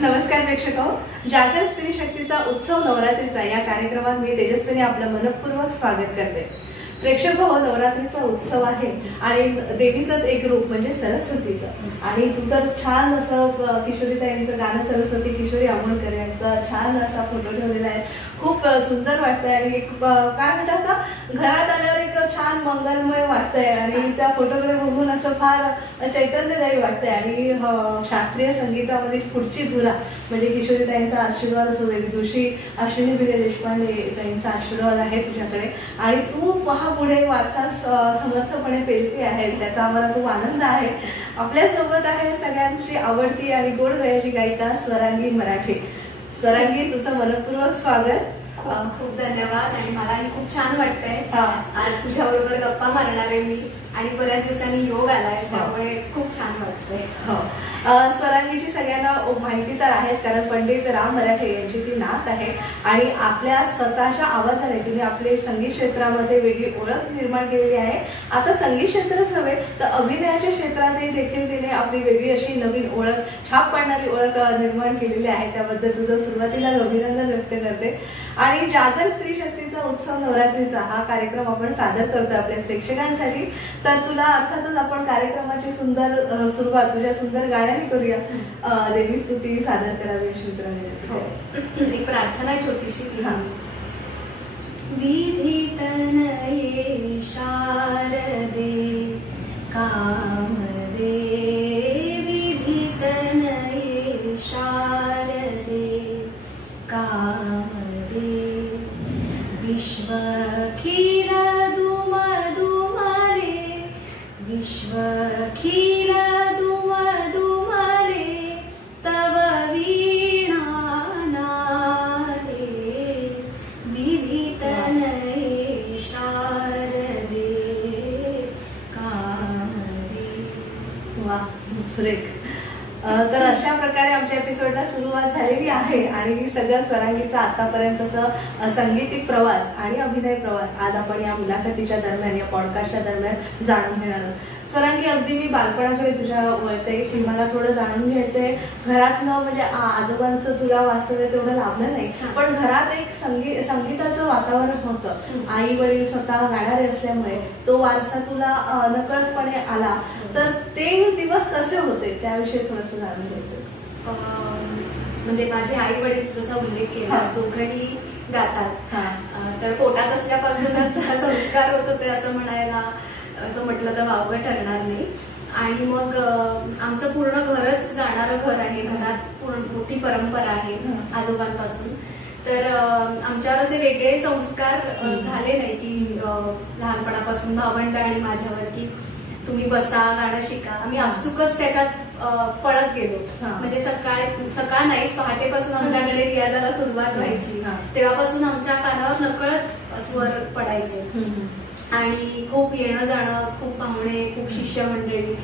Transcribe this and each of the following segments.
नमस्कार प्रेक्षको, जागर स्त्री शक्तीचा उत्सव नवरात्रीचा या कार्यक्रमात मी तेजस्विनी आपलं मनपूर्वक स्वागत करते। प्रेक्षको, नवरात्रीचा उत्सव आहे आणि देवीचंच एक रूप म्हणजे सरस्वतीचं। आणि तू तर छान असं किशोरीताईंचं गाणं सरस्वती किशोरी आमोणकर यांचा छान असा फोटो ठेवलेला आहे। खूप सुंदर वाटतंय आणि काय म्हणतात ना, घरात आल्यावर एक छान मंगलमय वाटतंय आणि त्या फोटोकडे बघून असं फार चैतन्यदायी वाटतंय। आणि शास्त्रीय संगीतामध्ये पुढची धुरा म्हणजे किशोरीताईंचा आशीर्वाद असू दे, दिवशी अश्विनी भिडे देशपांडे ताईंचा आशीर्वाद आहे तुझ्याकडे आणि तू पहा पुढे वारसा समर्थपणे पेलते आहे, त्याचा आम्हाला खूप आनंद आहे। आपल्या सोबत आहे सगळ्यांची आवडती आणि गोड गळ्याची गायिका स्वरांगी मराठे। स्वरांगी, तुझं मनपूर्वक स्वागत। खूप धन्यवाद आणि मलाही खूप छान वाटतंय आज तुझ्याबरोबर गप्पा मारणार आहे मी आणि बऱ्याच दिवसांनी योग आलाय त्यामुळे खूप छान वाटतंय। स्वरांगीची सगळ्यांना माहिती तर आहेच, कारण पंडित राम मराठे यांची ती नात आहे आणि आपल्या स्वतःच्या आवाजाने तिने आपले संगीत क्षेत्रामध्ये वेगळी ओळख निर्माण केलेली आहे। आता संगीत क्षेत्रच नव्हे तर अभिनयाच्या क्षेत्रातही देखील तिने आपली वेगळी अशी नवीन ओळख, छाप पाडणारी ओळख निर्माण केलेली आहे। त्याबद्दल तुझं सुरुवातीलाच अभिनंदन व्यक्त करते। आणि जागर स्त्री शक्तीचा उत्सव नवरात्रीचा हा कार्यक्रम आपण सादर करतो आपल्या प्रेक्षकांसाठी, तर तुला अर्थातच आपण कार्यक्रमाची सुंदर सुरुवात तुझ्या सुंदर गाण्याने करूया। देवी स्तुती सादर करावी अशी मित्रांनी एक प्रार्थना छोटीशी। विधी तनये शारदे कामदे, विधी तनये शारदे कामदे, विश्वखीर दुमदुमले, विश्वखीर दुमदुमले, तव वीणा नादे, विधी तनये शारदे कामदे। वाह, सुरेख। तर अशा प्रकारे आमच्या एपिसोडला सुरुवात झालेली आहे आणि सगळं स्वरांगीचा आतापर्यंतचा सांगीतिक प्रवास आणि अभिनय प्रवास आज आपण या मुलाखतीच्या दरम्यान, या पॉडकास्टच्या दरम्यान जाणून घेणार आहोत। स्वरांगी, अगदी मी बालपणाकडे तुझ्या वळते की मला थोडं जाणून घ्यायचंय। घरातलं म्हणजे आजोबांचं तुला वास्तव्य तेवढं लाभलं नाही, पण घरात एक संगीताचं वातावरण होतं। आई वडील स्वतः गाणारे असल्यामुळे तो वारसा तुला नकळतपणे आला, तर ते दिवस कसे होते त्याविषयी थोडंसं जाणून घ्यायचं। म्हणजे माझे आई वडील जसा उल्लेख केला, दोघंही गातात, तर पोटात असल्यापासूनच संस्कार होत होते असं म्हणायला, असं म्हटलं तर वावगं ठरणार नाही। आणि मग आमचं पूर्ण घरच गाणारं घर आहे, घरात मोठी परंपरा आहे आजोबांपासून। तर आमच्यावर असे वेगळे संस्कार झाले नाही की लहानपणापासून भावंड आणि माझ्यावर की तुम्ही बसा, गाणं शिका। आम्ही आपसुकच त्याच्यात पळत गेलो। म्हणजे सकाळ नाहीच, पहाटेपासून आमच्याकडे रियाजाला सुरुवात व्हायची, तेव्हापासून आमच्या कानावर नकळत स्वर पडायचे आणि खूप येणं जाणं, खूप पाहुणे, खूप शिष्य मंडळी,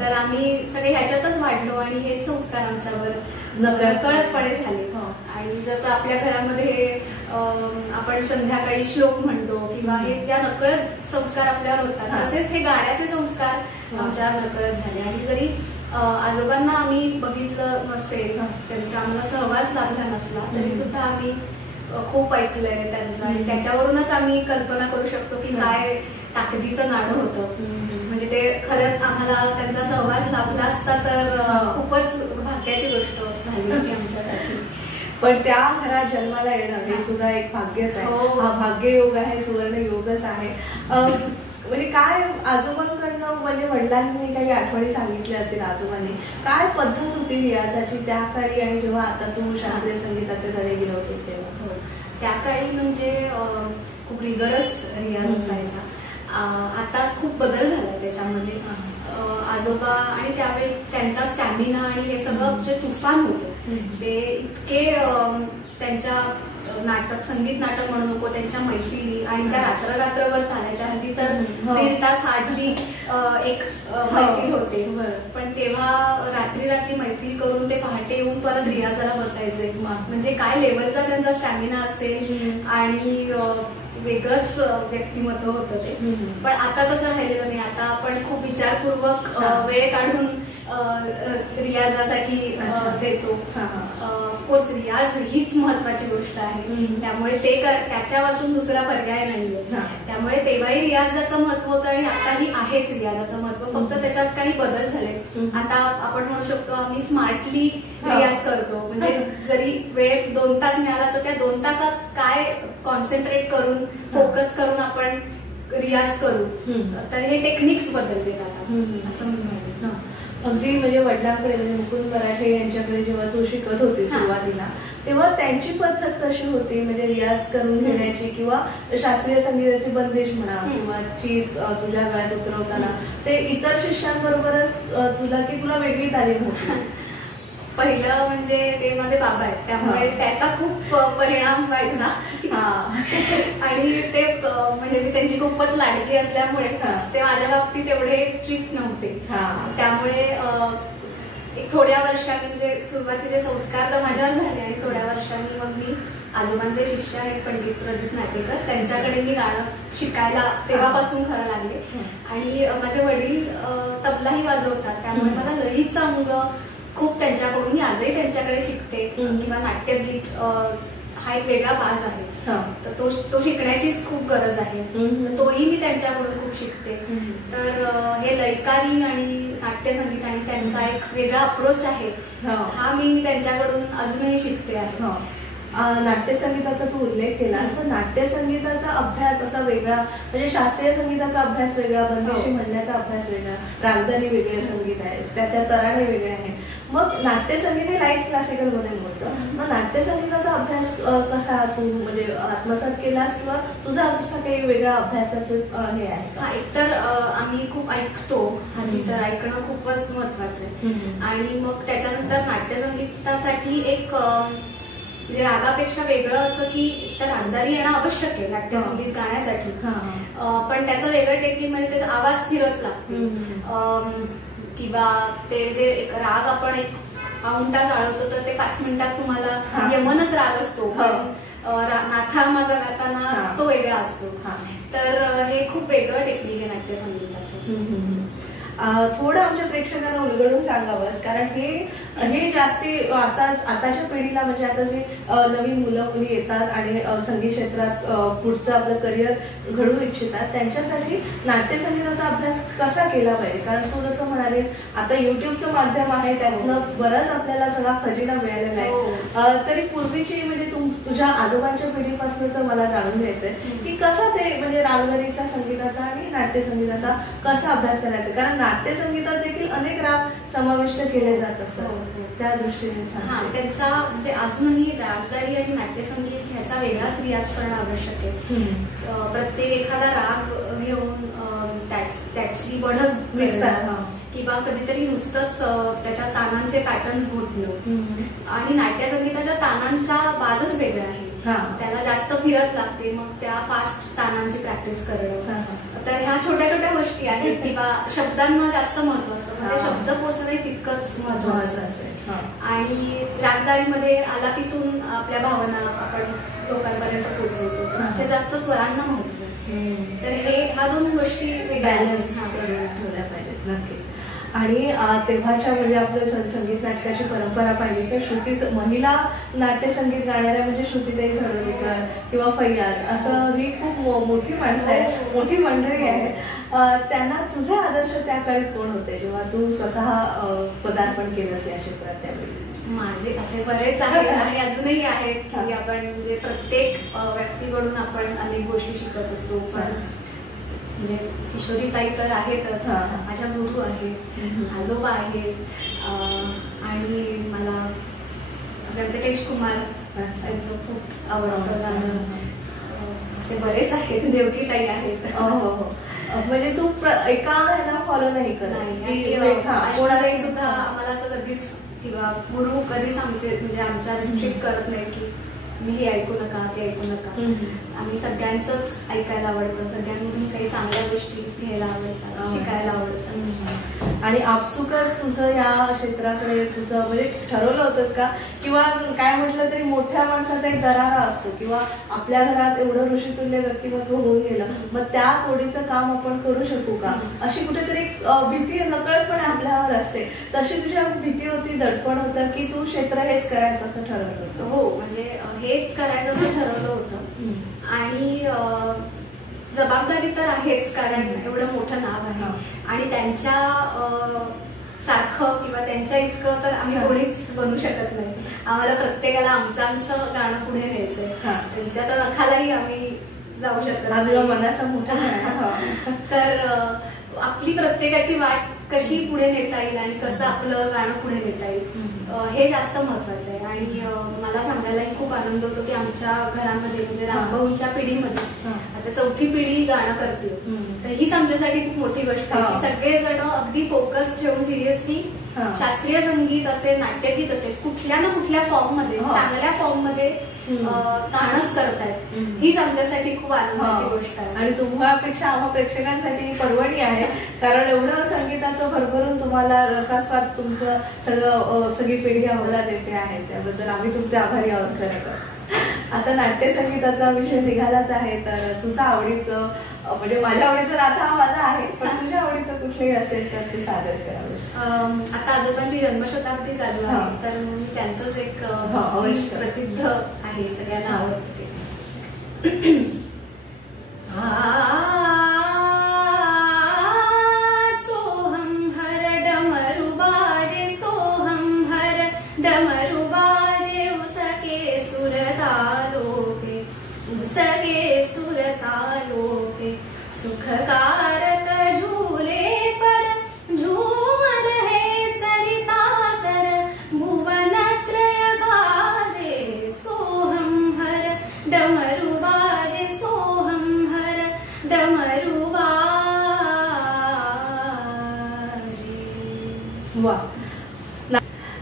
तर आम्ही सगळे ह्याच्यातच वाढलो आणि हेच संस्कार आमच्यावर नकळतपणे झाले। आणि जसं आपल्या घरामध्ये आपण संध्याकाळी श्लोक म्हणतो किंवा हे ज्या नकळत संस्कार आपल्यावर होतात, तसेच हे गाण्याचे संस्कार आमच्यावर नकळत झाले। आणि जरी आजोबांना आम्ही बघितलं नसेल, त्यांचा आम्हाला सहवास लाभला नसला, तरी सुद्धा आम्ही खूप ऐकलंय त्यांचं आणि त्याच्यावरूनच आम्ही कल्पना करू शकतो की काय ताकदीचं गाणं होतं। म्हणजे ते खरंच आम्हाला त्यांचा सहवास लाभला असता तर खूपच भाग्याची गोष्ट झाली होती आमच्यासाठी। पण त्या घरात जन्माला येणं हे सुद्धा एक भाग्यच आहे। हा भाग्ययोग आहे, सुवर्ण योगच आहे। म्हणजे काय आजोबांकडनं, म्हणजे वडिलांनी काही आठवणी सांगितल्या असतील आजोबांनी, काय पद्धत होती रियाजाची त्या काळी आणि जेव्हा आता तू शास्त्रीय संगीताचे धडे गिरवतेस तेव्हा? त्या काळी म्हणजे खूप रिगरस रियाज असायचा। आता खूप बदल झाला त्याच्यामध्ये। आजोबा आणि त्यावेळी त्यांचा स्टॅमिना आणि हे सगळं जे तुफान होतं ते इतके, त्यांच्या नाटक, संगीत नाटक म्हणू नको, त्यांच्या मैफिली आणि त्या रात्रभर चालायच्या। हल्ली तर 1.5 तास हार्डली एक मैफिल होते, पण तेव्हा रात्री मैफिल करून ते पहाटे येऊन परत रियाजाला बसायचे। म्हणजे काय लेवलचा त्यांचा स्टॅमिना असेल आणि वेगळंच व्यक्तिमत्व होतं ते। पण आता कसं राहिलेलं नाही, आता आपण खूप विचारपूर्वक वेळ काढून रियाजासाठी देतो. ऑफकोर्स रियाज हीच महत्वाची गोष्ट आहे, त्यामुळे ते त्याच्यापासून दुसरा पर्याय नाहीये. त्यामुळे तेव्हाही रियाजाचं महत्व होतं आणि आताही आहेच रियाजाचं महत्व, फक्त त्याच्यात काही बदल झाले. आता आपण म्हणू शकतो आम्ही स्मार्टली रियाज करतो, म्हणजे जरी वेळ 2 तास मिळाला तर त्या 2 तासात काय कॉन्सन्ट्रेट करून फोकस करून आपण रियाज करू, तर हे टेक्निक्स बदललेत आता असं मी म्हणेन. अगदी म्हणजे वडिलांकडे म्हणजे मुकुंद मराठे यांच्याकडे जेव्हा तू शिकत होती सुरुवातीला, तेव्हा त्यांची पद्धत कशी होती म्हणजे रियाज करून घेण्याची, किंवा शास्त्रीय संगीताची बंदिश म्हणा किंवा चीज तुझ्या गळ्यात उतरवताना ते इतर शिष्यांबरोबरच तुला वेगळी तालीम होती? पहिलं म्हणजे ते माझे बाबा आहेत, त्यामुळे त्याचा खूप परिणाम व्हायचा आणि ते म्हणजे मी त्यांची खूपच लाडकी असल्यामुळे ते माझ्या बाबतीत एवढे स्ट्रिक्ट नव्हते. त्यामुळे एक थोड्या वर्षांनी म्हणजे सुरुवातीचे संस्कार तर माझ्यावर झाले आणि थोड्या वर्षांनी मग मी आजोबांचे शिष्य आहेत पंडित प्रदीप नाटेकर, त्यांच्याकडे मी गाणं शिकायला तेव्हापासून खरं लागले. आणि माझे वडील तबलाही वाजवतात, त्यामुळे मला लयीचा अंग खूप त्यांच्याकडून, मी आजही त्यांच्याकडे शिकते. किंवा नाट्यगीत हा एक वेगळा बाज आहे, तर तो शिकण्याचीच खूप गरज आहे, तोही मी त्यांच्याकडून खूप शिकते. तर हे लयकारी आणि नाट्यसंगीत आणि त्यांचा एक वेगळा अप्रोच आहे, हा मी त्यांच्याकडून अजूनही शिकते आहे. नाट्यसंगीताचा तू उल्लेख केला, असं नाट्यसंगीताचा अभ्यास असा वेगळा, म्हणजे शास्त्रीय संगीताचा अभ्यास वेगळा, बंदिशी म्हणण्याचा अभ्यास वेगळा, रागदानी वेगळे संगीत आहे, त्याच्या तराणे वेगळे आहे. मग नाट्यसंगीत हे लाईट क्लासिकल मध्ये मोडतं. मग नाट्यसंगीताचा अभ्यास कसा तू म्हणजे आत्मसात केलास, किंवा तुझा असा काही वेगळा अभ्यासाचं हे आहे? एकतर आम्ही खूप ऐकतो, आधी तर ऐकणं खूपच महत्वाचं आहे. आणि मग त्याच्यानंतर नाट्यसंगीतासाठी एक म्हणजे रागापेक्षा वेगळं असं की तर रागदारी येणं आवश्यक आहे नाट्यसंगीत गाण्यासाठी, पण त्याचं वेगळं टेक्निक म्हणजे त्याचा आवाज फिरत लागतो, किंवा ते जे एक राग आपण एक पाऊण तास आळवतो तर ते 5 मिनिटात तुम्हाला यमनच राग असतो, नाथा माझा गाताना तो वेगळा असतो. तर हे खूप वेगळं टेक्निक आहे नाट्यसंगीताचं. थोडं आमच्या प्रेक्षकांना उलगडून सांगावंस, कारण हे जास्ती आताच्या पिढीला म्हणजे आता जे नवीन मुलं मुली येतात आणि संगीत क्षेत्रात पुढचं आपलं करिअर घडवू इच्छितात, त्यांच्यासाठी नाट्यसंगीताचा अभ्यास कसा केला पाहिजे? कारण तू जसं म्हणालीस आता युट्यूबचं माध्यम आहे, त्यातनं बरंच आपल्याला सगळा खजिना मिळालेला आहे. तरी पूर्वीची म्हणजे तुझ्या आजोबांच्या पिढीपासून तर मला जाणून घ्यायचंय की कसा ते म्हणजे रागदारीचा संगीताचा आणि नाट्यसंगीताचा कसा अभ्यास करायचा, कारण नाट्यसंगीतात देखील अनेक राग समाविष्ट केले जात असतात, त्या दृष्टीने सांग. त्यांचा म्हणजे अजूनही रागदारी आणि नाट्यसंगीत ह्याचा वेगळाच रियाज करणं आवश्यक आहे. प्रत्येक एखादा राग घेऊन त्याची बढत विस्तार, किंवा कधीतरी नुसतंच त्याच्या तानांचे पॅटर्न्स घोटणं. आणि नाट्यसंगीताच्या तानांचा बाजच वेगळा आहे, त्याला जास्त फिरत लागते, मग त्या फास्ट तानांची प्रॅक्टिस करणं. तर ह्या छोट्या छोट्या गोष्टी आहेत, किंवा शब्दांना जास्त महत्व असतं, म्हणजे शब्द पोचणे तितकंच महत्वाचं आहे. आणि रागदारीमध्ये आलापीतून आपल्या भावना आपण लोकांपर्यंत पोहोचवतो, ते जास्त स्वरांना महत्व. तर ह्या 2 गोष्टी बॅलन्स ठेवल्या पाहिजेत नक्कीच. आणि तेव्हाच्या म्हणजे आपलं संगीत नाटकाची परंपरा पाहिली तर श्रुती महिला नाट्यसंगीत गाणाऱ्या म्हणजे श्रुतीताई सडोलीकर किंवा फैयाज, असं ही खूप मोठी माणसं आहेत, मोठी मंडळी आहे. त्यांना तुझे आदर्श त्या काळी कोण होते जेव्हा तू स्वतः पदार्पण केलंस या क्षेत्रात? त्यावेळी माझे असे बरेच आहेत आणि अजूनही आहेत की आपण म्हणजे प्रत्येक व्यक्तीकडून आपण अनेक गोष्टी शिकत असतो. पण म्हणजे किशोरीताई तर आहेतच, माझ्या गुरु आहेत, आजोबा आहेत, आणि मला व्यंकटेश कुमार त्यांचं खूप आवडतं गाणं. असे बरेच आहेत, देवकीताई आहेत. म्हणजे तू एका ह्याला फॉलो नाही करत? कोणालाही सुद्धा आम्हाला असं कधीच किंवा गुरु कधीच आमचे म्हणजे आमच्या रिस्ट्रिक्ट करत नाही की मी हे ऐकू नका ते ऐकू नका. आम्ही सगळ्यांचंच ऐकायला आवडतं, सगळ्यांमधून काही चांगल्या गोष्टी घ्यायला आवडतात, शिकायला आवडतात. आणि आपसुकच तुझं या क्षेत्राकडे तुझं म्हणजे ठरवलं होतंस का, किंवा काय म्हटलं तरी मोठ्या माणसाचा एक दरारा असतो, किंवा आपल्या घरात एवढं ऋषितुल्य व्यक्तिमत्व होऊन गेलं, मग त्या तोडीचं काम आपण करू शकू का, अशी कुठेतरी भीती नकळतपणे आपल्यावर असते. तशी तुझ्या भीती होती, दडपण होतं की तू क्षेत्र हेच करायचं असं ठरवलं होतं? हो, म्हणजे हेच करायचं असं ठरवलं होतं. आणि जबाबदारी तर आहेच, कारण एवढं मोठं नाव आहे आणि त्यांच्या सारखं किंवा त्यांच्या इतकं तर आम्ही कोणीच बनू शकत नाही. आम्हाला प्रत्येकाला आमचं गाणं पुढे न्यायचंय. त्यांच्या तर नखालाही आम्ही जाऊ शकत नाही. मनाचा मोठा तर आपली प्रत्येकाची वाट कशी पुढे नेता येईल आणि कसं आपलं गाणं पुढे नेता येईल हे जास्त महत्वाचं आहे. आणि मला सांगायलाही खूप आनंद होतो की आमच्या घरामध्ये म्हणजे रामभाऊंच्या पिढीमध्ये आता 4थी पिढी गाणं करते, तर हीच आमच्यासाठी खूप मोठी गोष्ट आहे की सगळेजण अगदी फोकस ठेवून सिरियसली शास्त्रीय संगीत असेल, नाट्यगीत असेल, कुठल्या ना कुठल्या फॉर्म मध्ये, चांगल्या फॉर्म मध्ये गाणंच करतायत. हीच आमच्यासाठी खूप आनंदाची गोष्ट आहे. आणि तुम्हापेक्षा आम्हा प्रेक्षकांसाठी पर्वणी आहे, कारण एवढं संगीताचं भरभरून तुम्हाला रसास्वाद तुमचं सगळी पिढी आम्हाला देते आहे, त्याबद्दल आम्ही तुमचे आभारी आहोत. खरं तर आता नाट्यसंगीताचा विषय निघालाच आहे, तर तुझं आवडीचं म्हणजे माझ्या आवडीचं राधा हा माझा आहे, पण तुझ्या आवडीचं कुठलंही असेल तर तू सादर करावंस. आता आजोबांची जन्मशताब्दी चालू आहे, तर मी त्यांचंच एक प्रसिद्ध आहे, सगळ्यांना आवडतं ते. सोहम हर डमरू बाजे, सोहम हर डमरू बाजे, उसके सुरतालोपे, उसके सुरतालोपे, सुखकारक झूले पर झूम रहे सरिता सर, भुवन त्रय गाजे, सोहम हर डमरू बाजे, सोहम हर डमरू बाजे. वा.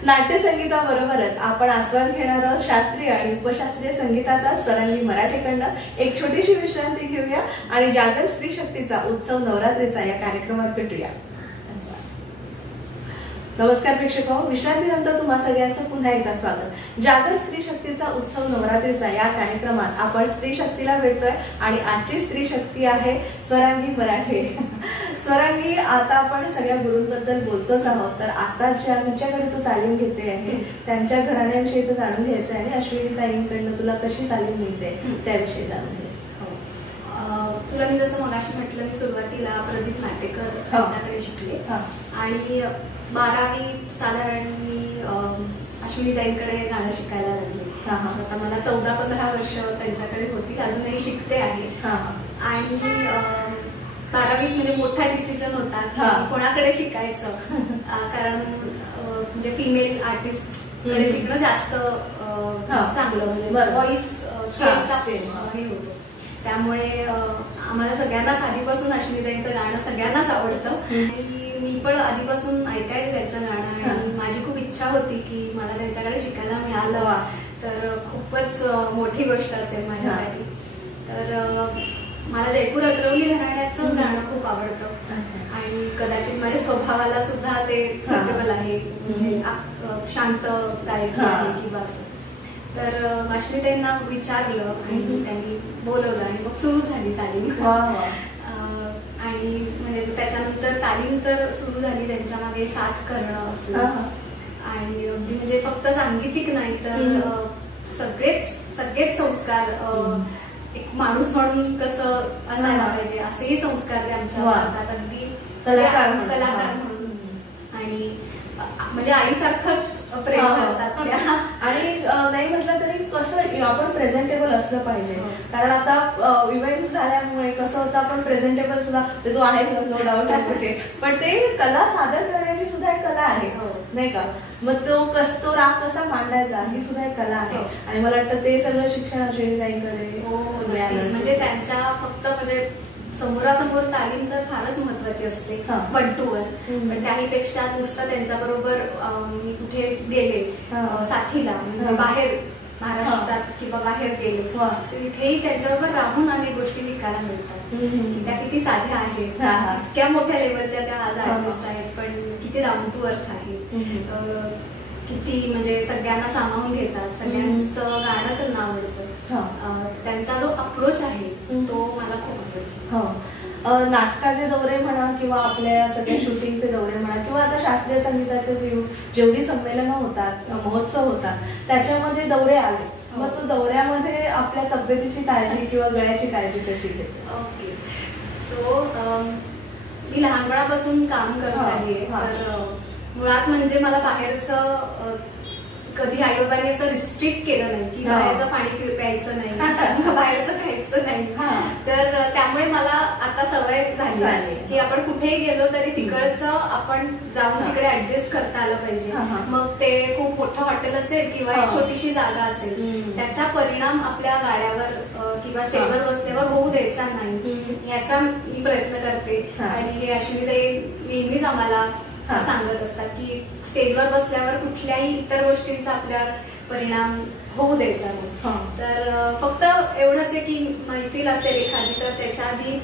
नाट्यसंगीताबरोबरच आपण आस्वाद घेणार आहोत शास्त्रीय आणि उपशास्त्रीय संगीताचा स्वरांगी मराठीकडनं. एक छोटीशी विश्रांती घेऊया आणि जागर स्त्री शक्तीचा उत्सव नवरात्रीचा या कार्यक्रमात भेटूया. नमस्कार प्रेक्षको, विश्रांतीनंतर तुम्हा सगळ्यांचं पुन्हा एकदा स्वागत. जागर स्त्री शक्तीचा उत्सव नवरात्रीचा या कार्यक्रमात आपण स्त्री शक्तीला भेटतोय आणि आजची स्त्री शक्ती आहे स्वरांगी मराठे. स्वरांगी, आता आपण सगळ्या गुरूंबद्दल बोलतोच आहोत, तर आता ज्यांच्याकडे तू तालीम घेते आहे त्यांच्या घराण्याविषयी तर जाणून घ्यायचं आहे आणि अश्विनी ताईंकडनं तुला कशी तालीम मिळते त्याविषयी जाणून घ्यायचं. तुला मी जसं मगाशी म्हटलं, मी सुरुवातीला प्रदीप नाटेकर त्यांच्याकडे शिकले आणि 12वी साधारण मी अश्विनी ताईंकडे गाणं शिकायला लागले. आता मला 14-15 वर्ष त्यांच्याकडे होती, अजूनही शिकते आहे. आणि 12वीत म्हणजे मोठा डिसिजन होता की कोणाकडे शिकायचं, कारण म्हणजे फिमेल आर्टिस्ट कडे शिकणं जास्त चांगलं, म्हणजे व्हॉइस स्केलचा हे होतो. त्यामुळे आम्हाला सगळ्यांनाच आधीपासून अश्विनीताईंचं गाणं सगळ्यांनाच आवडतं आणि मी पण आधीपासून ऐकायचं त्यांचं गाणं आणि माझी खूप इच्छा होती की मला त्यांच्याकडे शिकायला मिळालं तर खूपच मोठी गोष्ट असेल माझ्यासाठी. तर मला जयपूर अत्रवली घराण्याचंच गाणं खूप आवडतं आणि कदाचित माझ्या स्वभावाला सुद्धा ते सुटेबल आहे, म्हणजे शांत गायक आहे किंवा असं. तर अश्विनीताईंना विचारलं आणि त्यांनी बोलवलं आणि मग सुरू झाली तालीम. आणि म्हणजे त्याच्यानंतर तालीम तर सुरू झाली, त्यांच्या मागे साथ करणं असं. आणि अगदी म्हणजे फक्त सांगीतिक नाही तर सगळेच संस्कार, एक माणूस म्हणून कसं असायला पाहिजे असेही संस्कार ते आमच्या भारतात अगदी कलाकार म्हणून. आणि म्हणजे आईसारखंच प्रेम करतात त्या. आणि नाही म्हटलं तरी कसं आपण प्रेझेंटेबल असलं पाहिजे, कारण आता इव्हेंट्स झाल्यामुळे कसं होतं आपण प्रेझेंटेबल सुद्धा, तू आहेस नो डाऊट कुठे, पण ते कला सादर करण्याची सुद्धा एक कला आहे नाही का. मग तो राग कसा मांडायचा ही सुद्धा एक कला आहे आणि मला वाटतं ते सगळं शिक्षण अश्विनीताईंकडे म्हणजे त्यांच्या फक्त म्हणजे समोरासमोर तालीम तर फारच महत्वाची असते 1-2 वर, पण त्याहीपेक्षा नुसतं त्यांच्याबरोबर मी कुठे गेले साथीला म्हणजे बाहेर महाराष्ट्रात किंवा बाहेर गेले तर इथेही त्यांच्याबरोबर राहून अनेक गोष्टी शिकायला मिळतात. त्या किती साध्या आहेत, इतक्या मोठ्या लेवलच्या त्या आज आर्टिस्ट आहेत, पण किती डाऊन टू अर्थ आहेत, किती म्हणजे सगळ्यांना सामावून घेतात, सगळ्यांचं गाणं त्यांना आवडतं. त्यांचा जो अप्रोच आहे तो मला खूप आवडतो. नाटकाचे दौरे म्हणा किंवा आपल्या सगळ्या शूटिंगचे दौरे म्हणा किंवा आता शास्त्रीय संगीताचे जेवढी संमेलनं होतात, महोत्सव होतात, त्याच्यामध्ये दौरे आले, मग तो दौऱ्यामध्ये आपल्या तब्येतीची काळजी किंवा गळ्याची काळजी कशी घेते? ओके, सो मी लहानपणापासून काम करत आहे, तर मुळात म्हणजे मला बाहेरचं कधी आई बाबांनी असं रिस्ट्रिक्ट केलं नाही की बाहेरचं पाणी प्यायचं नाही, बाहेरचं खायचं नाही. तर त्यामुळे मला आता सवय झाली की आपण कुठेही गेलो तरी तिकडचं आपण जाऊन तिकडे ऍडजस्ट करता आलं पाहिजे. मग ते खूप मोठं हॉटेल असेल किंवा एक छोटीशी जागा असेल, त्याचा परिणाम आपल्या गाड्यावर किंवा स्टेजवर बसल्यावर होऊ द्यायचा नाही, याचा मी प्रयत्न करते. आणि हे अश्विनीताई नेहमीच आम्हाला सांगत असतात की स्टेजवर बसल्यावर कुठल्याही इतर गोष्टींचा आपल्यावर परिणाम होऊ द्यायचा नाही. तर फक्त एवढंच आहे की मैफिल असेल एखादी तर त्याच्या आधी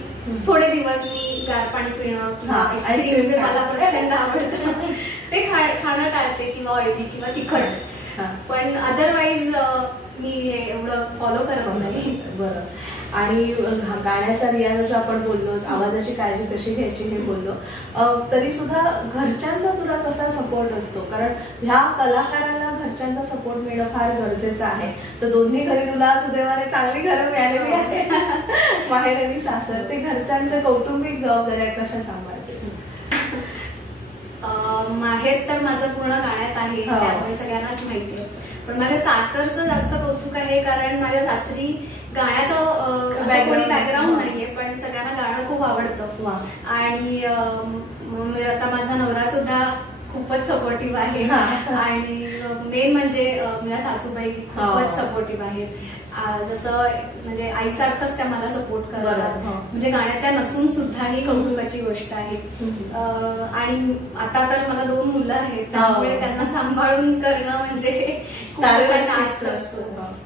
थोडे दिवस मी गार पाणी पिणं किंवा आईस्क्रीम जे मला प्रचंड आवडतं ते खाणं टाळते किंवा ऑइली किंवा तिखट, पण अदरवाईज मी हे एवढं फॉलो करत नाही. बरं. आणि गाण्याचा रियाज आपण बोललो, आवाजाची काळजी कशी घ्यायची हे बोललो, तरी सुद्धा घरच्यांचा तुला कसा सपोर्ट असतो? कारण ह्या कलाकारांना घरच्यांचा सपोर्ट मिळणं फार गरजेचं आहे. तर दोन्ही घरी तुला सुदैवाने चांगली घरं मिळालेली आहे, माहेर आणि सासर. ते घरच्यांचं कौटुंबिक जबाबदाऱ्या कशा सांभाळतेस? माहेर तर माझं पूर्ण गाण्यात आहे, त्यामुळे सगळ्यांनाच माहितीये. पण माझ्या सासरचं जास्त कौतुक आहे, कारण माझ्या सासरी गाण्याचं कोणी बॅकग्राऊंड नाहीये, पण सगळ्यांना गाणं खूप आवडतं. आणि आता माझा नवरा सुद्धा खूपच सपोर्टिव्ह आहे. आणि मेन म्हणजे माझ्या सासूबाई खूपच सपोर्टिव्ह आहेत. जसं म्हणजे आईसारखंच त्या मला सपोर्ट करतात. म्हणजे गाण्यातल्या नसून सुद्धा ही कौतुकाची गोष्ट आहे. आणि आता तर मला 2 मुलं आहेत, त्यामुळे त्यांना सांभाळून करणं म्हणजे टास्क असतो.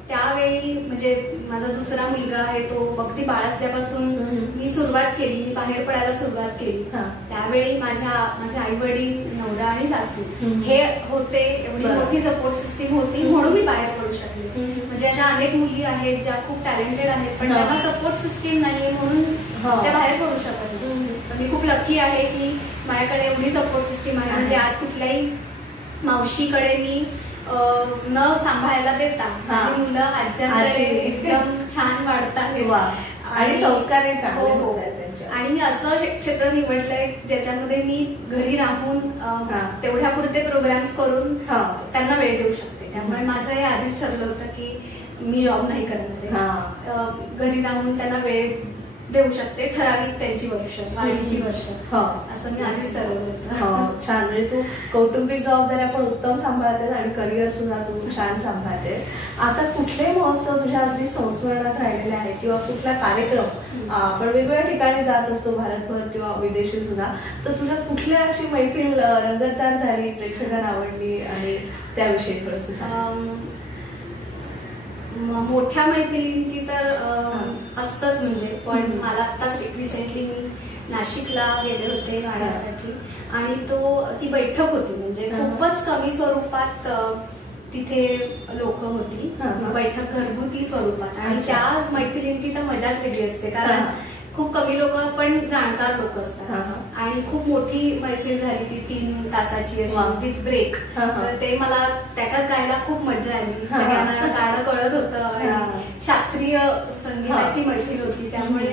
त्यावेळी म्हणजे माझा दुसरा मुलगा आहे, तो अगदी बाळ असल्यापासून मी सुरुवात केली, मी बाहेर पडायला सुरुवात केली. त्यावेळी माझे आई वडील, नवरा आणि सासू हे होते, एवढी मोठी सपोर्ट सिस्टीम होती म्हणून मी बाहेर पडू शकले. म्हणजे अशा अनेक मुली आहेत ज्या खूप टॅलेंटेड आहेत, पण त्यांना सपोर्ट सिस्टीम नाहीये म्हणून त्या बाहेर पडू शकत नाही. मी खूप लकी आहे की माझ्याकडे एवढी सपोर्ट सिस्टीम आहे. म्हणजे आज कुठल्याही मावशीकडे मी न सांभाळायला देता माझी मुलं आज्यांकडे एकदम छान वाढतात आणि संस्कार. आणि मी असं क्षेत्र निवडलंय ज्याच्यामध्ये मी घरी राहून तेवढ्यापुरते प्रोग्राम्स करून त्यांना वेळ देऊ शकते. त्यामुळे माझं हे आधीच ठरलं होतं की मी जॉब नाही करणार, घरी राहून त्यांना वेळ देऊ शकते, ठराविक त्यांची वर्ष, वाढीची वर्ष, असं मी आधीच ठरवलं होतं. छान. म्हणजे तू कौटुंबिक जबाबदाऱ्या पण उत्तम सांभाळते आणि करिअर सुद्धा तू छान सांभाळते. आता कुठले महोत्सव तुझ्या अगदी संस्मरणात राहिलेले आहेत किंवा कुठला कार्यक्रम आपण वेगवेगळ्या ठिकाणी जात असतो, भारतभर किंवा विदेशी सुद्धा, तर तुझ्या कुठल्या अशी मैफिल रंगतदार झाली, प्रेक्षकांना आवडली आणि त्याविषयी थोडंसं सांग. मोठ्या मैफिलींची तर असतच म्हणजे, पण मला आताच रिसेंटली मी नाशिकला गेले होते गाण्यासाठी आणि ती बैठक होती. म्हणजे खूपच कमी स्वरूपात तिथे लोक होती, बैठक घरगुती स्वरूपात. आणि त्या मैफिलींची तर मजाच वेगळी असते, कारण खूप कमी लोक पण जाणकार लोक असतात. आणि खूप मोठी मैफिल झाली ती 3 तासाची अशी विथ ब्रेक. तर ते मला त्याच्यात गायला खूप मजा आली, सगळ्यांना गाणं कळत होतं आणि शास्त्रीय संगीताची मैफिल होती, त्यामुळे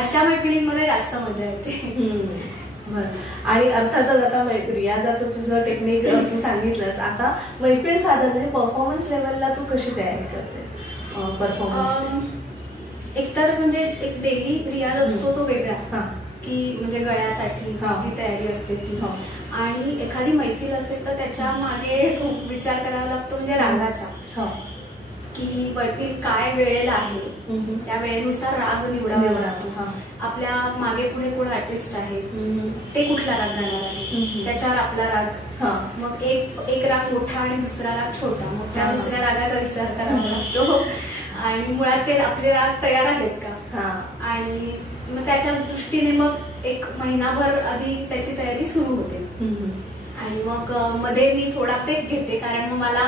अशा मैफिलींमध्ये जास्त मजा येते. आणि अर्थातच आता रियाजाचं तुझं टेक्निक तू सांगितलंस, आता मैफिल साधन म्हणजे परफॉर्मन्स लेवलला तू कशी तयारी करतेस? परफॉर्मन्स एकतर म्हणजे एक डेली रियाज असतो तो वेगळा, की म्हणजे गळ्यासाठी जी तयारी असते ती. आणि एखादी मैफिल असेल तर त्याच्या मागे खूप विचार करावा लागतो, म्हणजे रागाचा, की मैफिल काय वेळेला आहे, त्या वेळेनुसार राग निवडावा लागतो. आपल्या मागे पुढे कोण आर्टिस्ट आहे, ते कुठला राग गाणार आहे, त्याच्यावर आपला राग मग एक राग मोठा आणि दुसरा राग छोटा. मग त्या दुसऱ्या रागाचा विचार करावा लागतो आणि मुळात ते आपले राग तयार आहेत का, आणि मग त्याच्या दृष्टीने मग एक महिनाभर आधी त्याची तयारी सुरू होते. आणि मग मध्ये मी थोडा ब्रेक घेते, कारण मग मला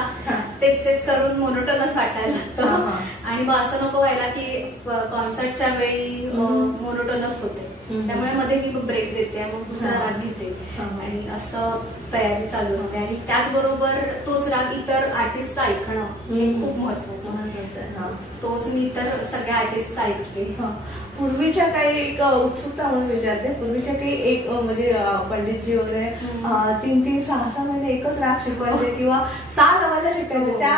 तेच करून मोनोटोनस वाटायला लागतं. आणि मग असं नको व्हायला की कॉन्सर्टच्या वेळी मोनोटोनस होते, त्यामुळे मध्ये मी ब्रेक देते, मग दुसरा राग घेते आणि असं तयारी चालू असते. आणि त्याचबरोबर तोच राग इतर आर्टिस्टचा ऐकणं हे खूप महत्वाचं. तोच मी तर सगळ्या आर्टिस्टचा ऐकते. पूर्वीच्या काही एक उत्सुकता म्हणून विचारते, पूर्वीच्या काही एक म्हणजे पंडितजी वगैरे 3-6 महिने एकच राग शिकवायचे किंवा सा लावायला शिकायचे, त्या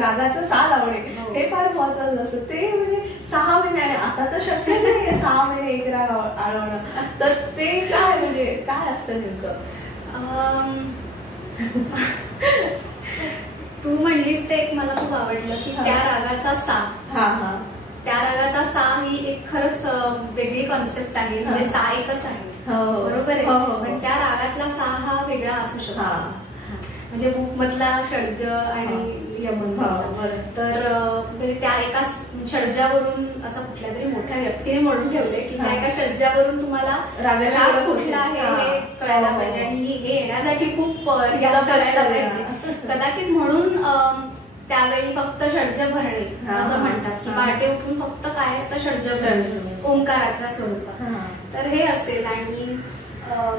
रागाचं सा लावणे हे फार महत्वाचं असतं. ते म्हणजे 6 महिने, आता तर शक्यच नाही 6 महिने एक राग आळवणं, तर ते काय म्हणजे काय असतं नेमकं? तू म्हणलीस ते एक मला खूप आवडलं की त्या रागाचा सा, त्या रागाचा सा ही एक खरंच वेगळी कॉन्सेप्ट आहे. म्हणजे सा एकच आहे, बरोबर आहे, पण त्या रागातला सा हा वेगळा असू शकतो. म्हणजे बुक मधला षड्ज आणि यमन, तर म्हणजे त्या एका षड्जावरून असं कुठल्या तरी मोठ्या व्यक्तीने म्हणून ठेवले की त्या एका षड्जावरून तुम्हाला राग कुठला आहे हे कळायला पाहिजे, आणि हे येण्यासाठी खूप रियाज करायला पाहिजे कदाचित. म्हणून त्यावेळी फक्त षड्ज भरणे असं म्हणतात की पहाटे उठून फक्त काय तर षड्ज भरणे ओंकाराच्या स्वरूपात. तर हे असेल. आणि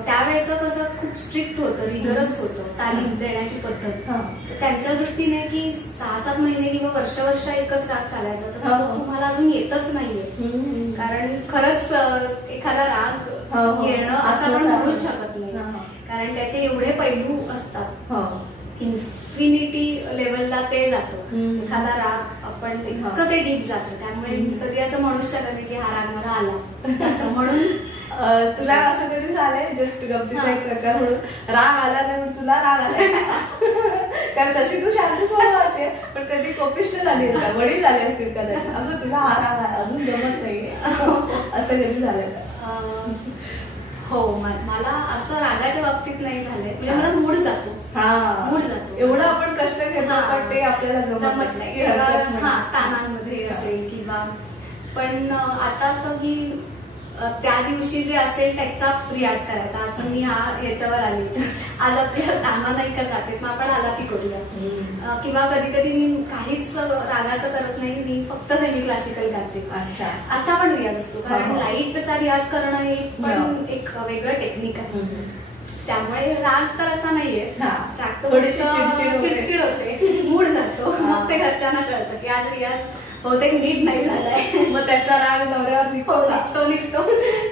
त्यावेळेचं कसं खूप स्ट्रिक्ट होतं, रिगरस होतं तालीम देण्याची पद्धत. तर त्यांच्या दृष्टीने की 6-7 महिने किंवा वर्ष एकच राग चालायचा, तर तुम्हाला अजून येतच नाहीये. कारण खरंच एखादा राग येणं असं आपण म्हणूच शकत नाही, कारण त्याचे एवढे पैलू असतात. इन्फिनिटी लेवलला ते जातं एखादा राग, आपण इतकं ते डीप जातं. त्यामुळे कधी असं म्हणूच शकत नाही की हा राग मला आला असं. म्हणून तुला असं कधी झालंय, जस्ट गमतीचा एक प्रकार म्हणून, राग आला नाही पण तुला राग आला? कारण तशी तू शांत स्वभावाची, पण कधी कोपिष्ट झाली का, वडील झाले असतील कदाचित, अगं तुला हा राग अजून जमत नाहीये, असं कधी झालंय का? हो, मला असं रागाच्या बाबतीत नाही झालंय. म्हणजे मला मूड जातो, एवढं आपण कष्ट घेतो पण ते आपल्याला जमत नाही. तानांमध्ये असेल किंवा, पण आता असं की त्या दिवशी जे असेल त्याचा रियाज करायचा, असं मी ह्याच्यावर आली. आज आपल्याला ताना नाही का जाते, मग आपण आलापी करूया. किंवा कधी कधी मी काहीच रागाचं करत नाही, मी फक्त सेमी क्लासिकल गाते, असा पण रियाज असतो. कारण लाईटचा रियाज करणं हे पण एक वेगळं टेक्निक आहे. त्यामुळे राग तर असा नाहीये, चिडचिड होते, मूड जातो, मग ते घरच्यांना कळतं की आज रियाज बहुतेक नीट नाही झालाय, मग त्याचा राग नवऱ्यावर निघतो.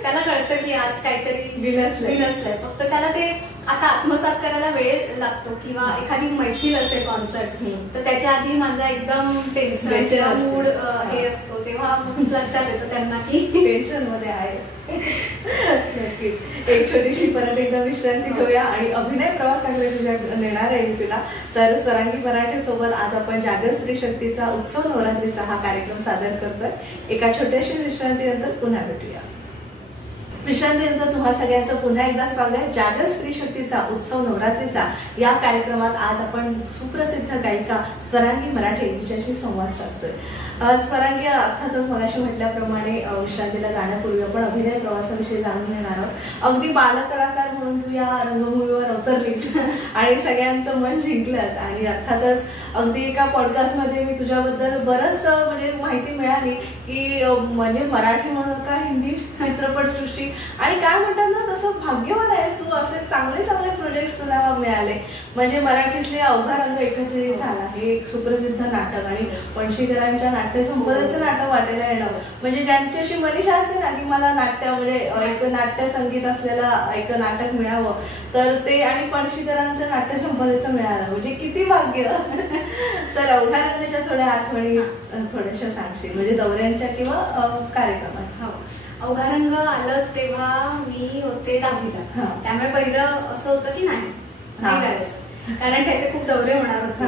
त्याला कळतं की आज काहीतरी बिनसलंय. फक्त त्याला ते आता आत्मसात करायला वेळ लागतो. किंवा एखादी मैफिल असेल कॉन्सर्ट, तर त्याच्या आधी माझा एकदम टेन्शन मूड हे असतो, तेव्हा लक्षात येतं त्यांना की टेन्शन मध्ये आहे. नक्कीच. एक छोटीशी परत एकदा विश्रांती घेऊया आणि अभिनय प्रवासाकडे तुझ्या नेणार आहे तुला. तर स्वरांगी मराठे सोबत आज आपण जागर स्त्री शक्तीचा उत्सव नवरात्रीचा हा कार्यक्रम सादर करतोय. एका छोट्याशा विश्रांतीनंतर पुन्हा भेटूया. विश्रांतीनंतर तुम्हा सगळ्यांचं पुन्हा एकदा स्वागत. जागर स्त्री शक्तीचा उत्सव नवरात्रीचा या कार्यक्रमात आज आपण सुप्रसिद्ध गायिका स्वरांगी मराठे हिच्याशी संवाद साधतोय. स्वरांगी अर्थातच मगाशी म्हटल्याप्रमाणे विश्रांतीला जाण्यापूर्वी आपण अभिनय प्रवासाविषयी जाणून घेणार आहोत. अगदी बालकलाकार म्हणून तू या रंगभूमीवर अवतरलीस आणि सगळ्यांचं मन जिंकलंस. आणि अर्थातच अगदी एका पॉडकास्टमध्ये मी तुझ्याबद्दल बरंच म्हणजे माहिती मिळाली की म्हणजे मराठी म्हणून का हिंदी चित्रपटसृष्टी, आणि काय म्हणतात ना तसं भाग्यवान आहेस तू, असे चांगले चांगले प्रोजेक्ट तुला मिळाले. म्हणजे मराठीतले अवघा रंग एकत्रित झाला हे एक सुप्रसिद्ध नाटक, आणि पणशीकरांच्या नाट्य संपदेचं नाटक वाटायला येणं, म्हणजे ज्यांची अशी मनीषा असते ना की मला नाट्य म्हणजे एक नाट्य संगीत असलेलं एक नाटक मिळावं, तर ते आणि पणशीकरांचं नाट्य संपदेचं मिळालं म्हणजे किती भाग्य. तर अवघा रंगाच्या थोड्या आठवणी थोड्याशा सांगशील, म्हणजे दौऱ्यांच्या किंवा कार्यक्रमाच्या? अवघा रंग आलं तेव्हा मी होते 10वीला, त्यामुळे पहिलं असं होतं की नाही करायचं, कारण त्याचे खूप दौरे होणार होते.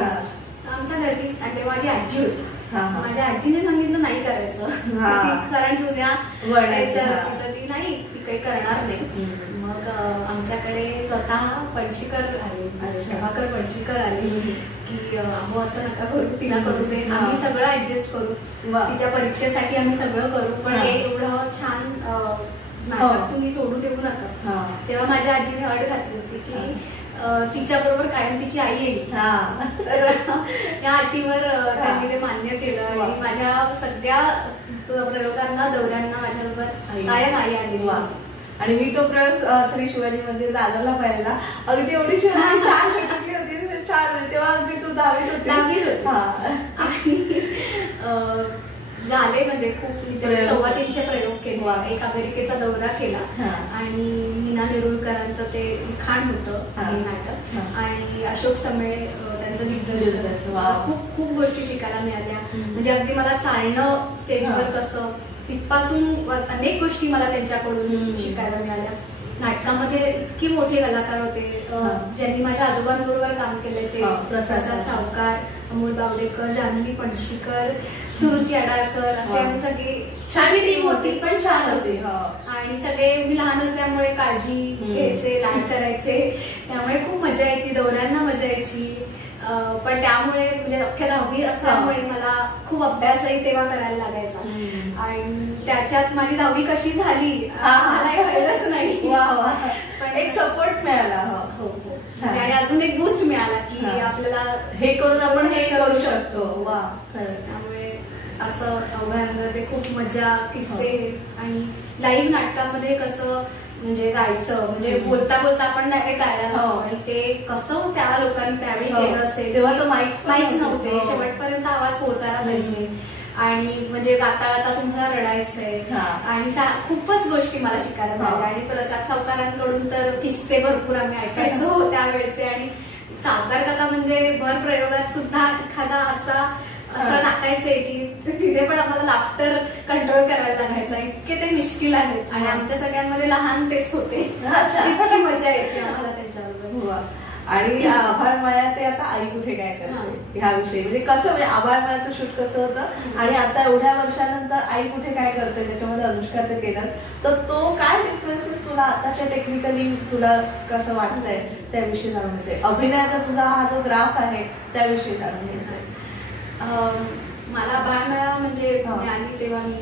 आमच्या घरची तेव्हा माझी आजी होती, माझ्या आजीने सांगितलं नाही करायचं, कारण जुन्या ती नाही ती काही करणार नाही. मग आमच्याकडे स्वतः पणशीकर आले, प्रभाकर पणशीकर आले की अहो असं नका करू, तिला करू दे, आम्ही सगळं ऍडजस्ट करू, तिच्या परीक्षेसाठी आम्ही सगळं करू, पण हे एवढं छान नाटक तुम्ही सोडू देऊ नका. तेव्हा माझ्या आजीने अट घातली होती की तिच्या बरोबर कायम तिची आई येईल. तर त्या अटीवर त्यांनी ते मान्य केलं आणि माझ्या सगळ्या प्रयोगांना दौऱ्यांना माझ्याबरोबर कायम आई आली. आणि मी तो प्रयोग श्री शिवाजी मंदिर दादाला पाहिला, अगदी एवढी छान छटकली होती, छान. तेव्हा अगदी तू दहावीत होती. आणि झाले म्हणजे खूप 350 प्रयोग केले. एक अमेरिकेचा दौरा केला आणि मीना नेरुळकरांचं ते लिखाण होतं हे नाटक, आणि अशोक समेळ त्यांचं दिग्दर्शन. खूप खूप गोष्टी शिकायला मिळाल्या. म्हणजे अगदी मला चालणं स्टेजवर कसं तिथपासून अनेक गोष्टी मला त्यांच्याकडून शिकायला मिळाल्या. नाटकामध्ये इतकी मोठे कलाकार होते ज्यांनी माझ्या आजोबांबरोबर काम केले, ते प्रसाद सावकार, अमोल बावडेकर, जान्हवी पणशीकर, सुरुची अडाळकर, असे आम्ही सगळे छान टीम होती, पण छान होती. आणि सगळे मी लहान असल्यामुळे काळजी घ्यायचे, लाड करायचे, त्यामुळे खूप मजा यायची, दौऱ्यांना मजा यायची. पण त्यामुळे म्हणजे अख्ख्या 10वी असल्यामुळे मला खूप अभ्यासही तेव्हा करायला लागायचा. आणि त्याच्यात माझी 10वी कशी झाली मला कळलंच नाही, पण एक सपोर्ट मिळाला. हो, आणि अजून एक बूस्ट मिळाला की आपल्याला हे करून आपण हे करू शकतो. त्यामुळे असं अभंगाचे खूप मजा, किस्से. आणि लाईव्ह नाटकामध्ये कसं म्हणजे गायचं, म्हणजे बोलता बोलता आपण डायरेक्ट गायला लागतो, आणि ते कसं त्या लोकांनी त्यावेळी केलं असेल, तेव्हा तो माईक नव्हते, शेवटपर्यंत आवाज पोहोचायला पाहिजे. आणि म्हणजे गाता गाता तुम्हाला रडायचंय, आणि खूपच गोष्टी मला शिकायला मिळाल्या. आणि प्रसाद सावकारांकडून तर किस्से भरपूर आम्ही ऐकायचो त्यावेळेचे. आणि सावकार काका म्हणजे भर प्रयोगात सुद्धा एखादा असं टाकायचंय की तिथे पण आम्हाला लाफ्टर कंट्रोल करायला लागायचा, इतके ते मुश्किल आहे. आणि आमच्या सगळ्यांमध्ये लहान तेच होते, इतकी मजा यायची आम्हाला त्यांच्याबरोबर. आणि आभाळमाया ते आता आई कुठे काय करते ह्याविषयी, म्हणजे कसं, म्हणजे आभाळमायाचं शूट कसं होतं आणि आता एवढ्या वर्षानंतर आई कुठे काय करते त्याच्यामध्ये अनुष्काचं केलं, तर तो काय डिफरन्सेस तुला आताच्या टेक्निकली तुला कसं वाटतंय त्याविषयी जाणून घ्यायचंय. अभिनयाचा तुझा हा जो ग्राफ आहे त्याविषयी जाणून घ्यायचंय. मला आभाळमाया म्हणजे मी आली तेव्हा मी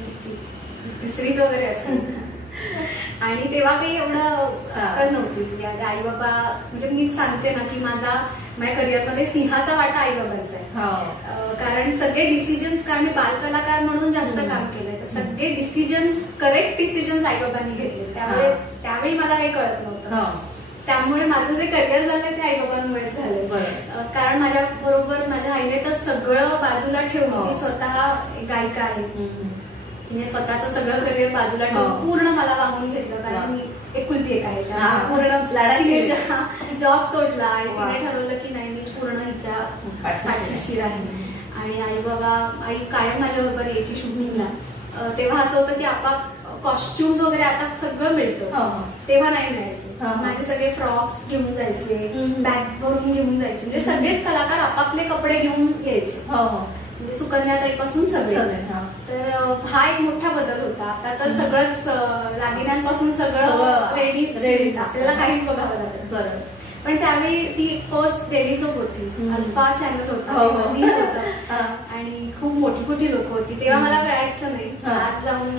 3रीत वगैरे असते, आणि तेव्हा काही एवढं नव्हती. आई बाबा म्हणजे मी सांगते ना की माझ्या करिअरमध्ये सिंहाचा वाटा आई बाबांचा आहे. कारण सगळे डिसिजन्स, कारण मी बालकलाकार म्हणून जास्त काम केलंय, तर सगळे डिसिजन्स, करेक्ट डिसिजन्स आई बाबांनी घेतले. त्यावेळी मला काही कळत नव्हतं. त्यामुळे माझं जे करिअर झालंय ते आई बाबांमुळेच झालंय. कारण माझ्या बरोबर माझ्या आईने तर सगळं बाजूला ठेवून, ती स्वतः गायिका आहे, तिने स्वतःचं सगळं करिअर बाजूला ठेवून पूर्ण मला वाहून घेतलं. कारण मी एकुलती एक आहे, पूर्ण जॉब सोडला आणि तिने ठरवलं की नाही, मी पूर्ण हिच्या पाठीशी राहील. आणि आई कायम माझ्या बरोबर यायची शूटिंगला. तेव्हा असं होतं की आपाप कॉस्ट्युम्स वगैरे आता सगळं मिळतं, तेव्हा नाही मिळायचं. माझे सगळे फ्रॉक्स घेऊन जायचे, बॅग भरून घेऊन जायचे, म्हणजे सगळेच कलाकार आपापले कपडे घेऊन यायचे, म्हणजे सुकन्याताईपासून सगळे. तर हा एक मोठा बदल होता. आता तर सगळंच दागिन्यांपासून सगळं रेडी, आपल्याला काहीच बघावं लागलं. पण त्यावेळी ती फर्स्ट डेली सोप होती, अल्फा चॅनल होता, आणि खूप मोठी मोठी लोक होती. तेव्हा मला कळायचं नाही, आज जाऊन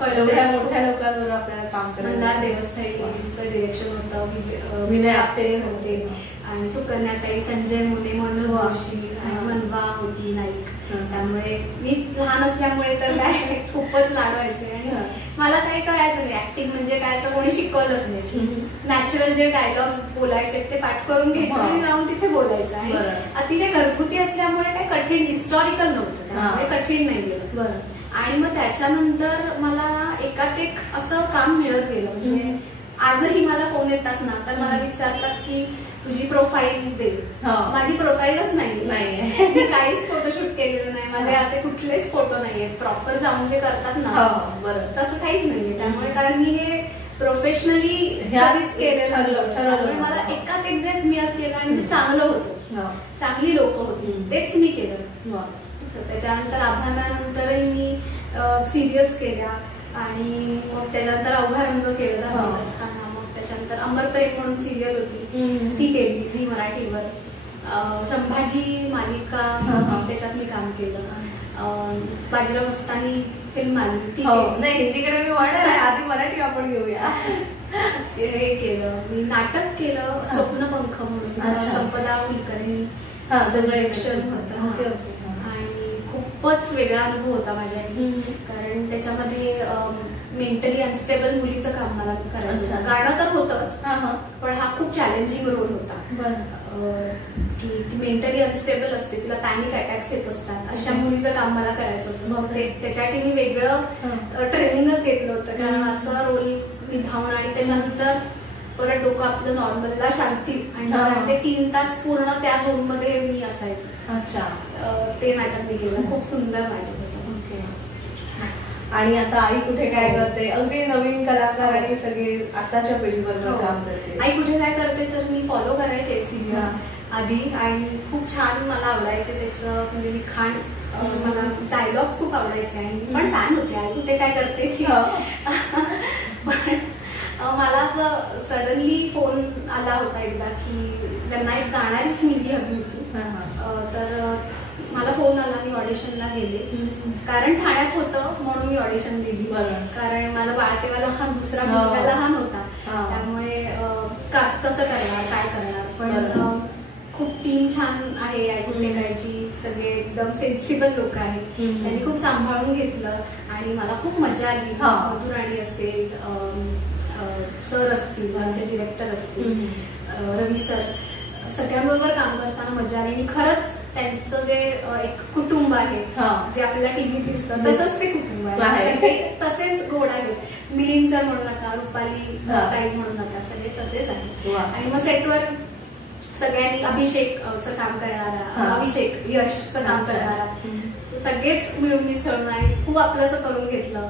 कळलं. मोठ्या लोकांवर आपल्याला काम करायचं. मंदार देवस्थाईचं डिरेक्शन होतं, विनय आपटे होते, आणि सुकन्याताई, संजय मोने, मनोज जोशी, आणि मनवा होती नाईक. त्यामुळे मी लहान असल्यामुळे तर काय खूपच लाडवायचे. आणि मला काही कळायचं नाही ऍक्टिंग म्हणजे काय, असं कोणी शिकवलंच नाही. नॅचरल जे डायलॉग्स बोलायचे ते पाठ करून घ्यायचं आणि जाऊन तिथे बोलायचं. आणि अतिशय घरगुती असल्यामुळे काही कठीण, हिस्टॉरिकल नव्हतं, त्यामुळे कठीण नाही गेलं. आणि मग त्याच्यानंतर मला एकात एक असं काम मिळत गेलं. म्हणजे आजही मला फोन येतात ना, तर मला विचारतात की तुझी प्रोफाईल दे. माझी प्रोफाईलच नाही, मी काहीच फोटोशूट केलेलं नाही, माझे असे कुठलेच फोटो नाहीये प्रॉपर जाऊन जे करतात ना, तसं काहीच नाहीये. त्यामुळे कारण मी हे प्रोफेशनली कधीच केलेलं, त्यामुळे मला एकात एक जे मिळत गेलं आणि ते चांगलं होतं, चांगली लोक होती, तेच मी केलं. त्याच्यानंतर आभाळमायानंतरही मी सिरियल्स केल्या, आणि मग त्याच्यानंतर अवघा रंग केलं 10वीत असताना. मग त्याच्यानंतर अमरप्रेम म्हणून सिरियल होती ती केली झी मराठीवर. संभाजी मालिका त्याच्यात मी काम केलं. बाजीराव मस्तानी फिल्म आली ती नाही, हिंदीकडे मी वळणार आहे, आधी मराठी आपण घेऊया. हे केलं मी. नाटक केलं स्वप्नपंख म्हणून, संपदा कुलकर्णी डायरेक्शन होतं आणि खूपच वेगळा अनुभव होता माझ्यासाठी. कारण त्याच्यामध्ये मेंटली अनस्टेबल मुलीचं काम मला करायचं. गाणं तर होतंच, पण हा खूप चॅलेंजिंग रोल होता की ती मेंटली अनस्टेबल असते, तिला पॅनिक अटॅक्स येत असतात, अशा मुलीचं काम मला करायचं होतं. मग त्याच्यासाठी मी वेगळं ट्रेनिंगच घेतलं होतं, कारण असा रोल निभावणं आणि त्याच्यानंतर परत डोकं आपलं नॉर्मलला शांती आणि ते 3 तास पूर्ण त्या झोन मध्ये मी असायचं. अच्छा, ते नाटक मी केलं, खूप सुंदर नाटक होतं. आणि आता आई कुठे काय करते, अगदी नवीन कलाकार आणि सगळे आताच्या पिढीबरोबर काम करते. आई कुठे काय करते तर मी फॉलो करायचे सिरियल आधी आणि खूप छान मला आवडायचे त्याचं म्हणजे लिखाण, मला डायलॉग्स खूप आवडायचे आणि पण फॅन होते आई कुठे काय करते. पण मला असं सडनली फोन आला होता एकदा की त्यांना एक गाणारीच मुलगी हवी होती. तर मला फोन आला, मी ऑडिशनला गेले. कारण ठाण्यात होतं म्हणून मी ऑडिशन दिली, कारण माझा बाळ तेव्हा लहान, दुसरा मुलगा लहान होता, त्यामुळे कास्ट कसं करणार, काय करणार. पण खूप टीम छान आहे कुठेकायची, सगळे एकदम सेन्सिबल लोक आहेत, त्यांनी खूप सांभाळून घेतलं आणि मला खूप मजा आली. मधुराणी असेल, सर असतील, आमचे डिरेक्टर असतील, रवी सर, सगळ्यांबरोबर काम करताना मजा आली. आणि खरंच त्यांचं जे एक कुटुंब आहे जे आपल्याला टीव्हीत दिसतं तसंच ते कुटुंब आहे, तसेच गोड आहे. मिलिंद सर म्हणू नका, रुपाली ताई म्हणू नका, सगळे तसेच आहेत. आणि मग सेटवर सगळ्यांनी अभिषेकचं काम करणारा, अभिषेक यशचं काम करणारा, सगळेच मिळून मिसळून आणि खूप आपलं असं करून घेतलं.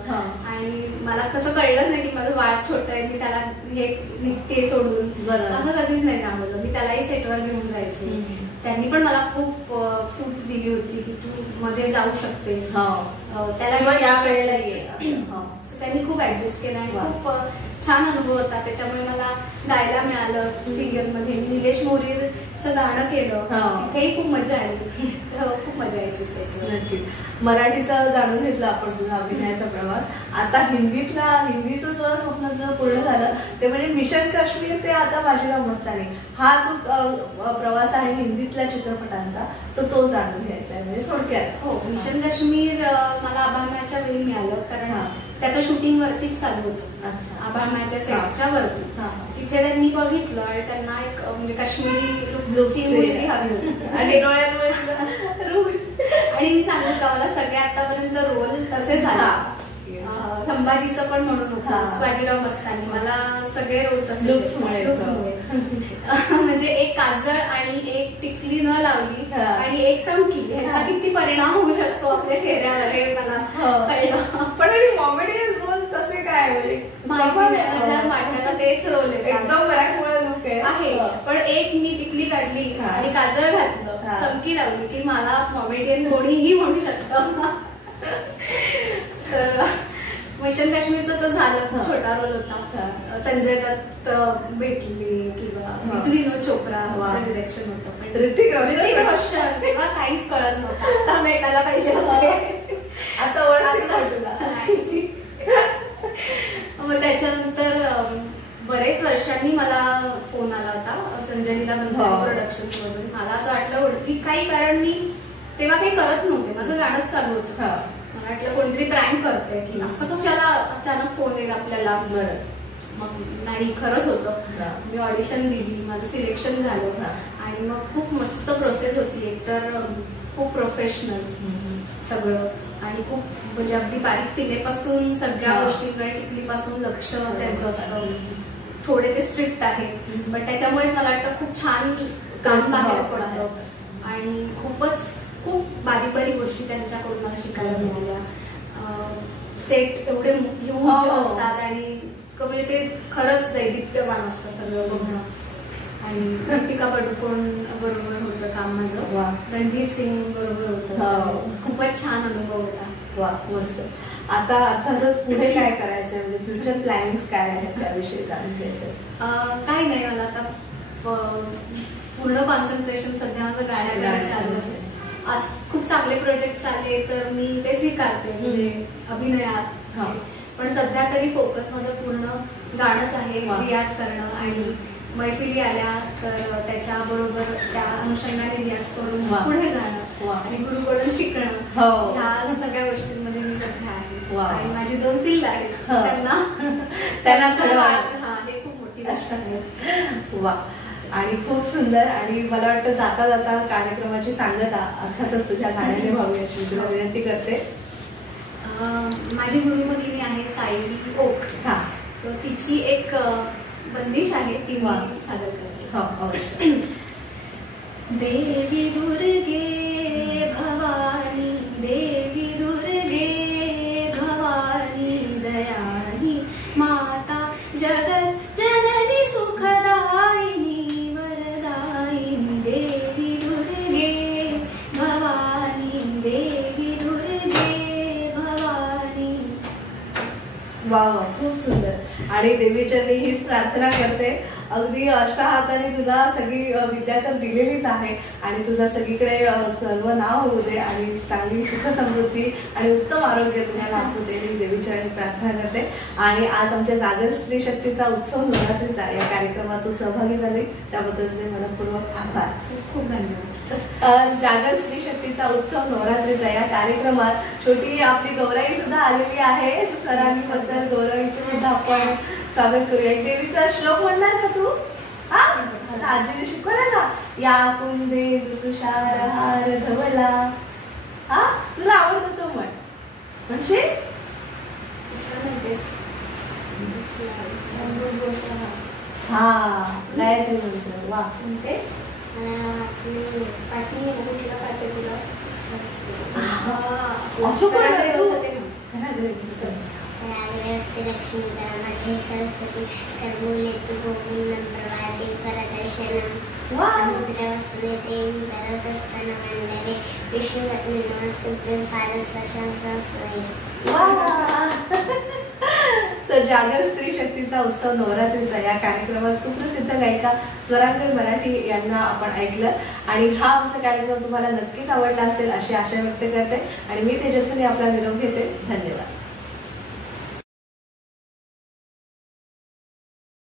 आणि मला कसं कळलंच नाही की माझं बाळ छोटं आहे, मी त्याला हे निघते सोडून असं कधीच नाही सांगितलं. मी त्यालाही सेटवर घेऊन जायचे. त्यांनी पण मला खूप सूट दिली होती की तू मध्ये जाऊ शकतेस, त्याला त्यांनी खूप ऍडजस्ट केलं आणि खूप छान अनुभव होता. त्याच्यामुळे मला गायला मिळालं सिरियल मध्ये. निलेश मोरीचं गाणं केलं, तिथेही खूप मजा आली, खूप मजा यायची. नक्कीच. मराठीचं जाणून घेतलं आपण तुझा अभिनयाचा प्रवास. आता हिंदीचं सुद्धा स्वप्न जर पूर्ण झालं ते म्हणजे मिशन काश्मीर ते आता बाजीराव मस्तानी, हा जो प्रवास आहे हिंदीतल्या चित्रपटांचा तो जाणून घ्यायचा आहे म्हणजे थोडक्यात. हो, मिशन काश्मीर मला आभाळमायाच्या वेळी मिळालं, कारण त्याचं शूटिंग वरतीच चालू होतं, आभाळमायाच्या सेटच्या वरती. तिथे त्यांनी बघितलं आणि त्यांना एक म्हणजे काश्मीरी लुकची मुलगी हवी होती आणि डोळ्यांमुळे आणि मी सांगू का मला सगळे आतापर्यंत रोल तसेच आले. संभाजीचं पण म्हणू नको, बाजीराव मस्तानी, मला सगळे रोल तसे म्हणजे एक काजळ आणि एक टिकली न लावली आणि एक चमकी, ह्याचा किती परिणाम होऊ शकतो आपल्या चेहऱ्यावर हे मला कळलं. पण कॉमेडियन रोल कसे काय माझ्या वाटण्याला तेच रोल आहे, एकदम मराठमोळा लुक आहे. पण एक मी टिकली काढली आणि काजळ घातलं, चमकी लावली की मला कॉमेडियन कोणीही म्हणू शकतं. तर मिशन काश्मीरचं तर झालं, छोटा रोल होता. संजय दत्त भेटले किंवा विनोद चोप्रा डिरेक्शन होतं, पण ऋतिक रोशन तेव्हा काहीच कळत नव्हतं. आता भेटायला पाहिजे आता मग त्याच्यानंतर बरेच वर्षांनी मला फोन आला होता संजय लीला बन्साली प्रोडक्शन मधून. मला असं वाटलं की काही, कारण मी तेव्हा काही करत नव्हते, माझं गाणंच चालू होतं. मला वाटलं कोणतरी प्रँक करते की असं कशाला अचानक फोन येईल आपल्याला. मग नाही, खरंच होतं. मी ऑडिशन दिली, माझं सिलेक्शन झालं आणि मग खूप मस्त प्रोसेस होती. एकतर खूप प्रोफेशनल सगळं आणि खूप म्हणजे अगदी बारीक टिलेपासून सगळ्या गोष्टींकडे, टिकलीपासून लक्ष त्यांचं असतं. थोडे ते स्ट्रिक्ट आहे, पण त्याच्यामुळेच मला वाटतं खूप छान काम बाहेर पडतं आणि खूप बारीक बारीक गोष्टी त्यांच्याकडून मला शिकायला मिळाल्या. सेट एवढे ह्यूज असतात आणि म्हणजे ते खरंच दैदिप्यमान असतं सगळं बघणं. आणि दीपिका पडुकोण बरोबर होतं काम माझं, रणवीर सिंग बरोबर होतं, खूपच छान अनुभव होता. वा, मस्त. आता अर्थातच पुढे काय करायचं म्हणजे फ्युचर प्लॅनिंग काय आहे त्याविषयी जाणून घ्यायचं. काय नाही, मला आता पूर्ण कॉन्सन्ट्रेशन सध्या माझं गाण्याकडे चालू आहे. खूप चांगले प्रोजेक्ट आले तर मी ते स्वीकारते म्हणजे अभिनयात, पण सध्या तरी फोकस माझं पूर्ण गाणंच आहे. रियाज करणं आणि मैफिली आल्या तर त्याच्याबरोबर त्या अनुषंगाने रियाज करून पुढे जाणं आणि गुरुकडून शिकणं, ह्या सगळ्या गोष्टींमध्ये मी सध्या आहे. आणि माझी 2 पिल्लं आहेत, त्यांना हे खूप मोठी गोष्ट आहे. वा, आणि खूप सुंदर. आणि मला वाटतं जाता जाता कार्यक्रमाची सांगता अर्थातच तुझ्या गाण्याने व्हावी अशी तुला विनंती करते. माझी गुरुभगिनी आहे सायली ओक, सो तिची एक बंदिश आहे ती मी सादर करते. देवी दुर्गे भवानी, देवी दुर्गे भवानी दयानी, माता जगत जननी सुखदायिनी वरदायिनी, देवी दुर्गे भवानी, देवी दुर्गे भवानी. वा वा, खूप सुंदर. आणि देवीच्या मी हीच प्रार्थना करते, अगदी अष्टहाताने तुला सगळी विद्या तर दिलेलीच आहे आणि तुझा सगळीकडे सर्व नाव होऊ दे आणि चांगली सुख समृद्धी आणि उत्तम आरोग्य तुला लाभू दे, मी देवीच्या प्रार्थना करते. आणि आज आमच्या जागर स्त्री शक्तीचा उत्सव नवरात्रीचा या कार्यक्रमात तू सहभागी झाली त्याबद्दलचे मनपूर्वक आभार. खूप धन्यवाद. जागर स्त्री शक्तीचा उत्सव नवरात्रीचा या कार्यक्रमात छोटी आपली गौराई सुद्धा आलेली आहे. स्वरांबद्दल गौराईचं सुद्धा आपण स्वागत करूया. देवीचा श्लोक म्हणणार का तू? आता आजीने शिकवला ना, या कुंदे तुषार हार धवला. तुला आवडतो तो म्हण, म्हणजे गायत्री मंत्र. वा, म्हणतेस असं लक्ष्मी मध्ये सरस्वती कर्मूले तु गोविंदं प्रभाते परदर्शनम, समुद्र वसुदे देवी भरतस्तन मंडले विष्णुपत्नी नमस्तुभ्यं पादस्पर्शं संस्मये. तर जागर स्त्री शक्तीचा उत्सव नवरात्रीचा या कार्यक्रमात सुप्रसिद्ध गायिका स्वरांगण मराठी यांना आपण ऐकलं आणि हा आमचा कार्यक्रम तुम्हाला नक्कीच आवडला असेल अशी आशा व्यक्त करते आणि मी तेजस्विनी आपला निरोप घेते.